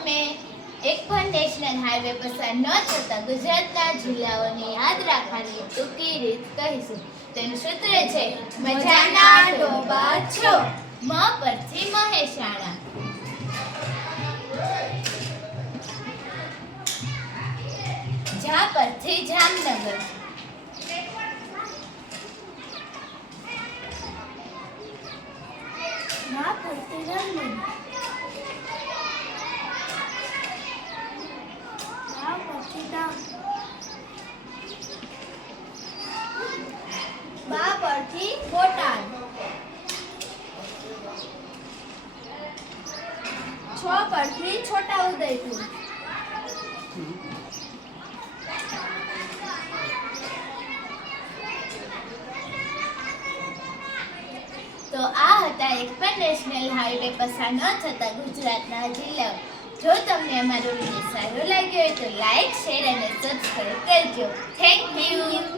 તમે એક પણ નેશનલ હાઈવે પસાર ન થતા ગુજરાતના જિલ્લાઓને યાદ રાખવાની ટૂંકી રીત કહીશું. તેનું સૂત્ર છે મજાના ડોબા છો. મ પરથી મહેસાણા, જા પરથી જામનગર, ના પરથી નર્મદ, ના પરથી ડાંગ, બા પરથી બોટાદ, છ પરથી છોટાઉદેપુર, તો આ હતા એક પણ નેશનલ હાઈવે પસાર ન થતા ગુજરાતના જિલ્લાઓ. જો તમને અમારો વિડીયો સારો લાગ્યો હોય તો લાઈક, શેર અને સબસ્ક્રાઇબ કરજો. Thank you.